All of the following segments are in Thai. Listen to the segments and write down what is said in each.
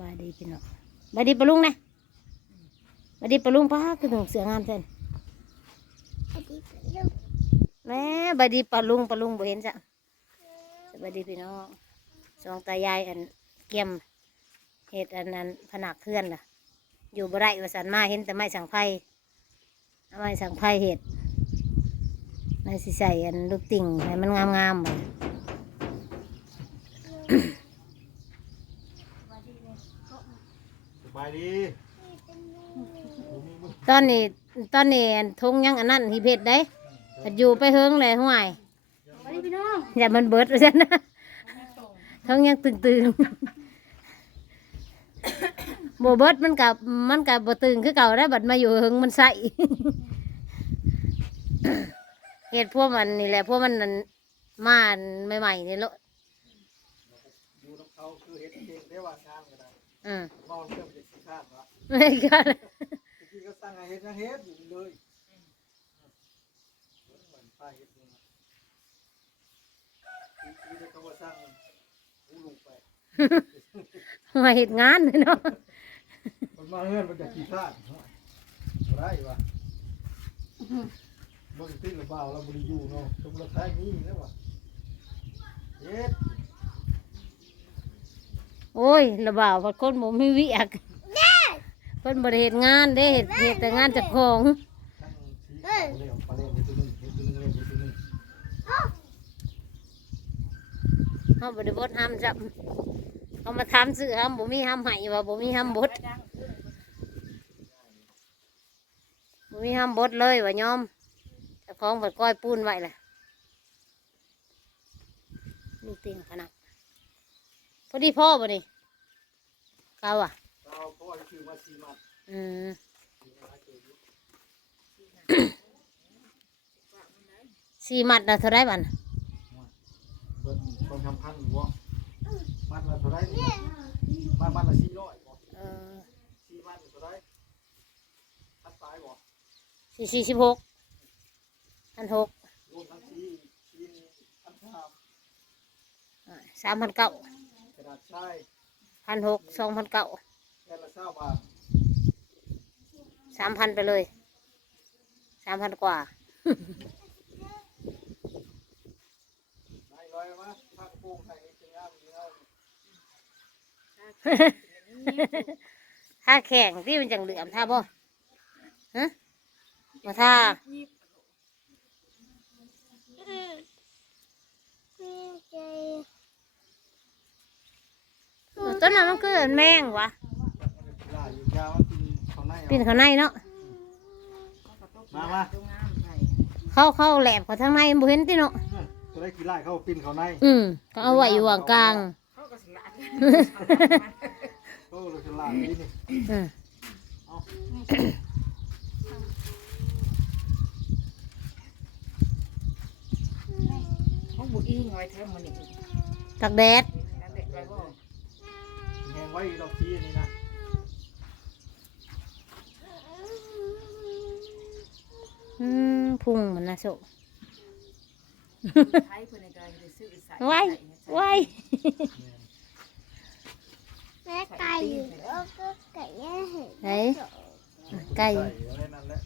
บายดีพี่น้องบายดีปะลุงนะบายดีปะลุงป้าคือหนุ่มเสืองามเส้นแม่บายดีปะลุงบ่เห็นจ้ะสบายดีพี่น้องสองตายายอันเกี่ยมเห็ดอันนั้นผนักเคลื่อนล่ะอยู่บ่ได้ว่าสันมาเห็นแต่ไม้สังไพ่ไม้สังไพ่เห็ดในสิใส่อันลูกติ่งให้มันงามๆสบายดี ตอนนี้อันทงยังอันนั้นที่เพชรได้อยู่ไปเฮิงเลยห่วยอย่ามันเบิดเลยนะทงยังตึงโบเบิดมันกับบ่ตึงคือเก่าได้บัดมาอยู่เฮิงมันใส่เหตุพวกมันนี่แหละพวกมันนั่นมาใหม่ๆนี่ละอยู่น้ำเขาคือเห็ดเก่งได้ว่างานก็ได้นอนเครื่องเด็กสิข้ามวะ ไม่ก็ ตะกี้ก็สั่งให้เห็ดนะเห็ดอยู่เลยเหมือนป้าเห็ดนี่นะที่ได้เขาว่าสั่งหูลูกไป มาเหตุงานเนาะ มันมาเฮือนมันจะขี้ข้านบ่ได้วะบ่ติดหรือเปล่าเราบ่ได้อยู่เนาะตรงเราแท้นี้แล้ววะเฮ็ด โอ้ยระบ่าวพัดคนบ่มีวิอักเพิ่นบ่ได้เฮ็ดงานเด้เฮ็ดแต่งานเจากของ ทั้งสีขาวเลี้ยวปลาเลี้ยวตัวนึงเห็ดตัวนึงเลี้ยวตัวนึง เฮาบ่ได้บดห้ามจับเขามาถามซื้อห้ามบ่มีห้ามให้ว่าบ่มีห้ามบดบ่มีห้ามบดเลยว่ายอมเจ้าของเพิ่นก้อยปูนไว้แหละนี่ติ่งขนาดพอดีพ่อบ่นี่เก่าอ่ะ เราพ่อจะซื้อมา4 มัด อืม 4 มัดน่ะเท่าไรบัดน่ะ เปิดคนทำพันบ่มัดละเท่าไรนี่มัดละ400บ่ เออ 4 มัดเท่าไรพันปลายบ่ 46,600 รวมทั้ง4พัน3 3,900 กระดาษทราย 1,600 2,900 แค่ละ20 บาท 3,000ไปเลย3,000กว่า นายร้อยมาพักโป่งให้เป็นงามอยู่แล้ว ถ้าแข่งที่มันจังเหลื่อมท่าบ่ฮะมาท่าต้นนั้นมันคือแมงวะ ลาอยู่ยาวกินข้าวใน ปีนข้างในเนาะ มา เข้าแหลมเขาทางในบ่เห็นติเนาะ จะได้กี่ไร่เข้าปิ้นข้าวใน ก็เอาไว้อยู่วางกลาง โอ้เราจะลาดีนี่ อืม ห้องบุญอิงไว้แท้มันนี่ ตักแดด แล้วเด็กไปบ่ แหงไว้ดอกทีนี่นะ พุ่งมันนะโซ ไทยเพิ่นในการจะซื้อใส่ ไว้ไว้ แม่ไก่แล้วก็ไก่ย่างเห็ด ไหนไก่ ใส่อะไรนั่นแหละ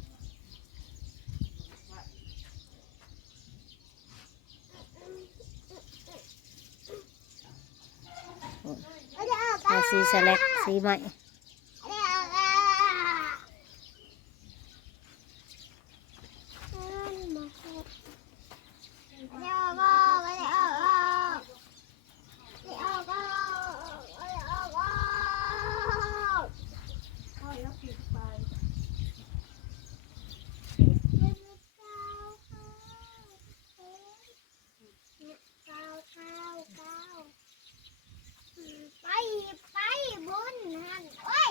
เอาสีสแลกสีใหม่ไปบุญหันโอ้ย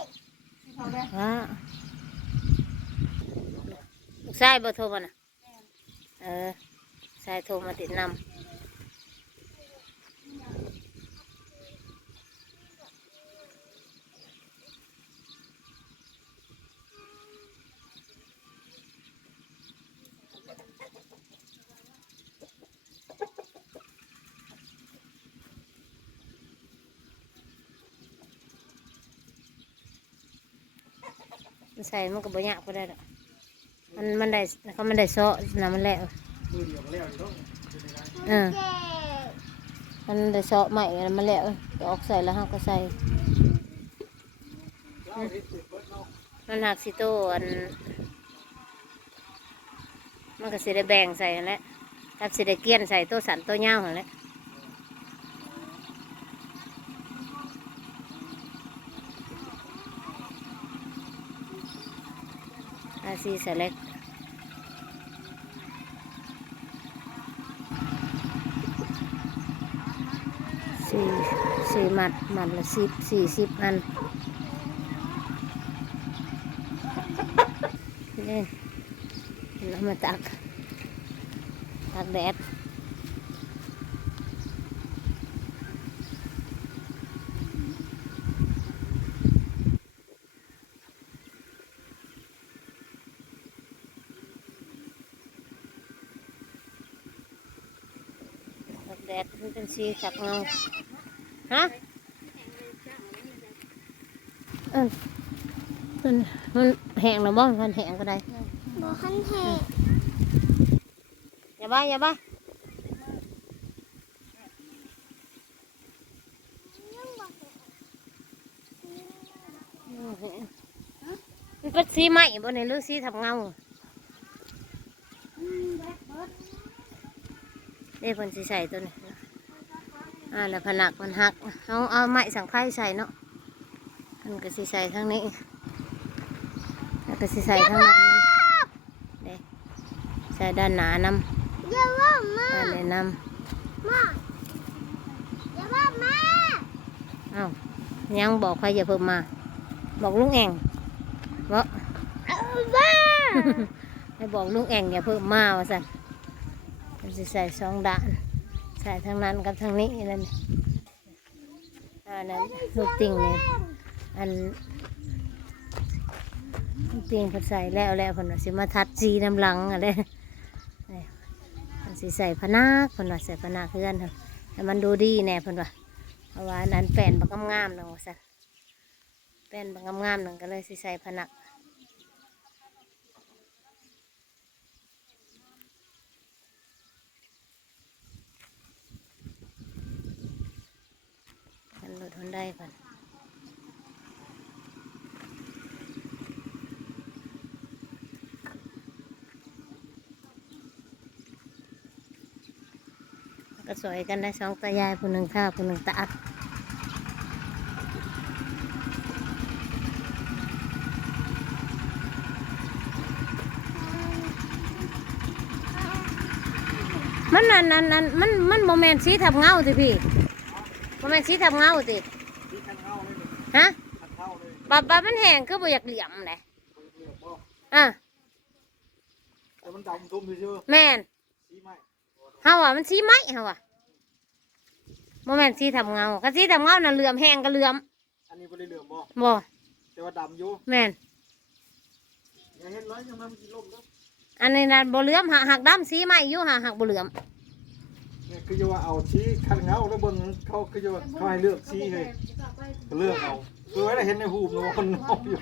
ลูกชายบ่โทรมาน่ะชายโทรมาติดนำ มันใส่มันก็บ่ยากก็ได้ดอกมันได้เขามันได้เซาะน้ำมันแล้ว มือเดียวก็แล้วอยู่ต้องเป็นยังไง เออมันได้เซาะใหม่แล้วมันแล้วก็ออกใส่แล้วเราก็ใส่ เราเห็นติดเบิดเนาะ มันหักสิโตอันมันก็สิได้แบ่งใส่นั่นแหละกับสิได้เกลี้ยนใส่โตสันโตยาวนั่นแหละอาซีสเล็กสี่มัดละ40อันนี่เรามาตักแดดแดดมันเป็นสีสักเงาฮะมันแห้งแล้วบ้างมันแห้งก็ได้ บ่คันแท้ อย่าบ้ามันเป็นสีไหมบนนี้หรือสีทำเงาเด้เพิ่นสิใส่ตัวนี้แล้วผนักมันหักเอาไม้สังไพ่ใส่เนาะมันก็สิใส่ทั้งนี้แล้วก็สิใส่ทั้งนั้นเด้ใส่ด้านหนานำ อย่าว่ามา ด้านในน มาอย่าว่ามา ำยังบอกใครอย่าเพิ่มมา บอกลุงแองบอก เอาว่า ให้บอกลุงแองอย่าเพิ่มมาว่าสันมันสิใส่สองด้านใส่ทั้งนั้นกับทั้งนี้นั่นนั้นลูกติ่งเนี่ยอันลูกติ่งเพิ่นใส่แล้วเพิ่นว่าสิมาทัดจีน้ำหลังอะไรมันสิใส่พนักเพิ่นว่าใส่พนักเพื่อนเถอะให้มันดูดีแน่เพิ่นว่าเพราะว่านั้นแป้นบักงามๆนั่นว่าซั่นแป้นบักงามๆนั่นก็เลยสิใส่พนักกันรถฮอนได้ก่อนก็สวยกันได้สองตายายผู้หนึ่งข้าวผู้หนึ่งตาอัดมันมันโมเมนต์สีทับเงาสิพี่โมเมนต์สีทับเงาสิ ที่คันเข้าเลยนี่ ฮะ คันเข้าเลย บามันแห้งคือบ่อยากเหลี่ยมเลย คนเรียกบ่ อ่ะ แต่มันดำทุ่มเชื่อ แม่น สีไหม เฮาอ่ะมันสีไหมเฮาอ่ะโมเมนต์สีทับเงาก็สีทับเงาน่ะเหลื่อมแห้งก็เหลื่อม อันนี้บ่ได้เหลือมบ่ บ่ แต่ว่าดำอยู่ แม่น อย่าเห็นร้อยยังมันกินลมเนาะ อันนี้น่ะบ่เหลื่อมหักดำสีไหมอยู่หักบ่เหลื่อม เนี่ยคือจะว่าเอาสีคันเงาแล้วเบิ่งเขาคือจะว่าเขาให้เลือกสีเลยก็เลือกเอาคือไว้ได้เห็นในหูมันว่ามันเอาอยู่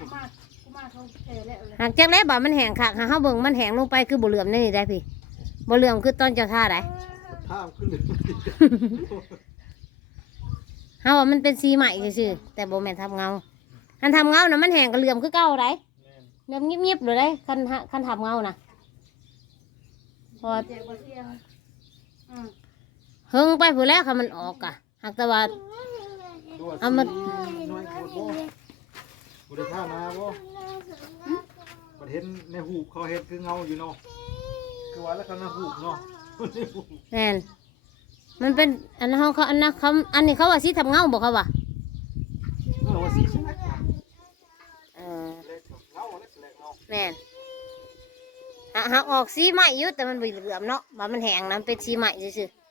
หักจักแล้วบ่มันแห้งคักหาเฮาเบิ่งมันแห้งลงไปคือบ่เหลื่อมนี่ได้พี่บ่เหลื่อมคือตอนเจ้าท่าได้ ถ้ามันขึ้นเหลือง เฮาว่ามันเป็นสีใหม่ซื่อๆแต่บ่แม่นทับเงาคันทับเงาน่ะมันแห้งก็เหลื่อมคือเก่าได้เหลื่อมเงียบๆเลยได้คันทับเงาน่ะพอเฮิงไปผู้แล้วค่ะมันออกอ่ะหากแต่ว่า เอามา น้อยโคตรบ่บริท่านาบ่ประเห็นในหูเขาเห็นคือเงาอยู่เนาะคือว่าแล้วเขาหน้าหูเนาะ แม่นมันเป็นอันนั้นเขาอันนั้นเขาอันนี้เขาว่าสีทับเงาบอกเขาว่า ว่าสีใช่ไหม เออ เล็กเงาเล็กเงา แม่นหาออกสีใหม่อยู่แต่มันบ่เหลือมเนาะว่ามันแห้งนะมันเป็นสีใหม่ซื่อๆ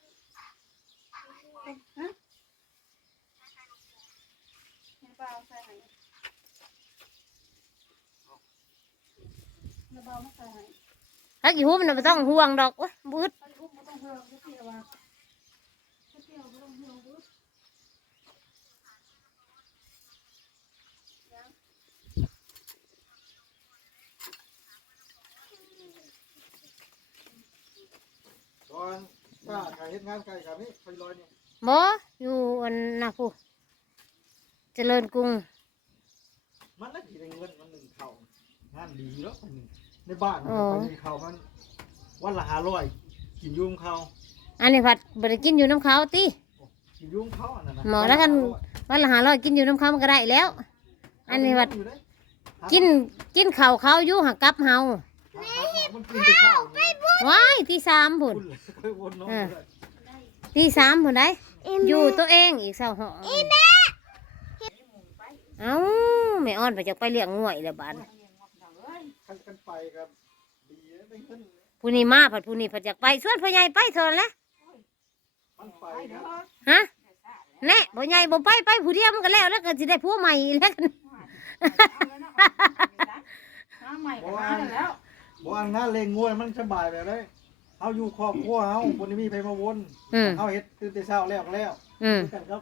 ถ้ากี่หูมันไม่ต้องห่วงดอกโอ๊ยบูด งานไก่กับนี่ไฟลอยนี่ บ่อยู่อันน่ะผู้เจริญกรุง มันน่าสิได้เงินมันหนึ่งเขางานดีแล้วคนหนึ่งในบ้านมันไปมีเขามันวันละ500กินยุ่มเขา อันนี้ผัดบ่ได้กินอยู่น้ำเขาติ กินยุ่มเขาอันนั้นนะ หมอแล้วกัน วันละ500กินอยู่น้ำเขามันก็ได้แล้ว อันนี้ผัดกินข้าวเขาอยู่หักกลับเฮา มันกินไปข้าวไป ว้ายที่3พุ่น เลยค่อยวนน้องเลย ที่3พุ่นได้อยู่ตัวเองอีกเศร้าหองเอ้าแม่อ้อนไปจะไปเลี้ยงง่วยแล้วบาด กันไปครับดีได้ขึ้น ผู้นี้มาผัดผู้นี้ผัดอยากไปส่วนพ่อใหญ่ไปเท่านั้นแหละ มันไปครับ ฮะแน่พ่อใหญ่บ่ไปผู้เดียวมันก็แล้วแล้วก็สิได้ผัวใหม่แล้วกัน หาใหม่ก็หาแล้ว บ่อันนั้นเลงงวยมันสบายแบบเลยเฮาอยู่ครอบครัวเฮาบ่ได้มีไผมาวน อืม เฮาเฮ็ดตื่นแต่เช้าแล้วก็แล้ว อืม กันครับ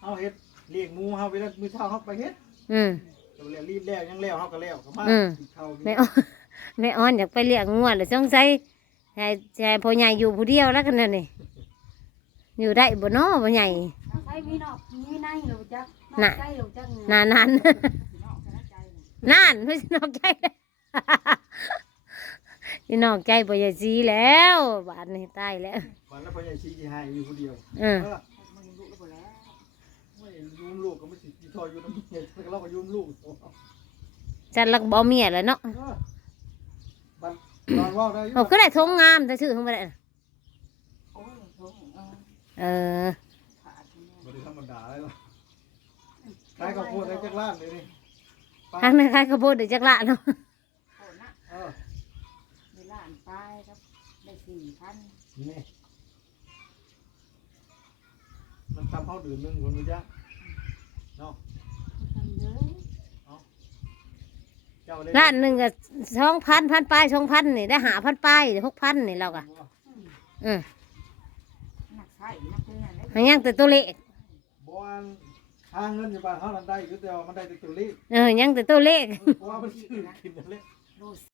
เฮาเฮ็ดเลี้ยงหมูเฮาเวลามื้อเช้าเฮาไปเฮ็ด อืม ก็แล้วรีบแล้วยังแล้วเฮาก็แล้วก็มา อืม กินข้าว แม่อ้อนแม่อ้อนอยากไปเลี้ยงงัวหรือสงสัยให้พ่อใหญ่อยู่ผู้เดียวแล้วกันนั่นนี่อยู่ได้บ่น้อพ่อใหญ่ ใช้มีนอกมีในหรือจักใจหรือจัก นานาน นอกใจ นานไม่ใช่นอกใจ นี่นอกใจพ่อใหญ่ซีแล้วบาดนี้ตายแล้ว วันแล้วพ่อใหญ่ชี้สิให้อยู่ผู้เดียว เออ มันรู้แล้ว ไม่ยุ่มลูกก็ไม่สิที่ทอยอยู่น้ำเมียแล้วก็เราก็ยุ่มลูก จันลักบ่เมียแล้วเนาะ บัดนอนว่าได้อยู่ เขาก็ได้ทงงามแต่ชื่อเขาไม่ได้น่ะ โอ้ยโ เออ ขาดเนี่ย บ่ได้ธรรมดาเลยหรอกขายข้าวโพดได้จักล้านเลยนี่ ทางนั้นใครก็พูดเดี๋ยวจักละเนาะ โอ้นะ เออ เวลาอ่านไปครับได้4,000 นี่มันทำเฮาดื่มนึงคนบ่จักเนาะ ทำเด้อ เจ้าเลย ล้านหนึ่งก็2,000พันปลาย2,000นี่ได้5,000ปลาย6,000นี่เราก็อืม หนักใส่นักเรียนได้ หายังแต่ตัวเล็ก บ่อันหาเงินอยู่บ้านเฮานั่นได้อยู่แต่ว่ามันได้แต่ตัวเลข ยังแต่ตัวเล็ก เพราะว่ามันชื่อกินนั่นแหละ รู้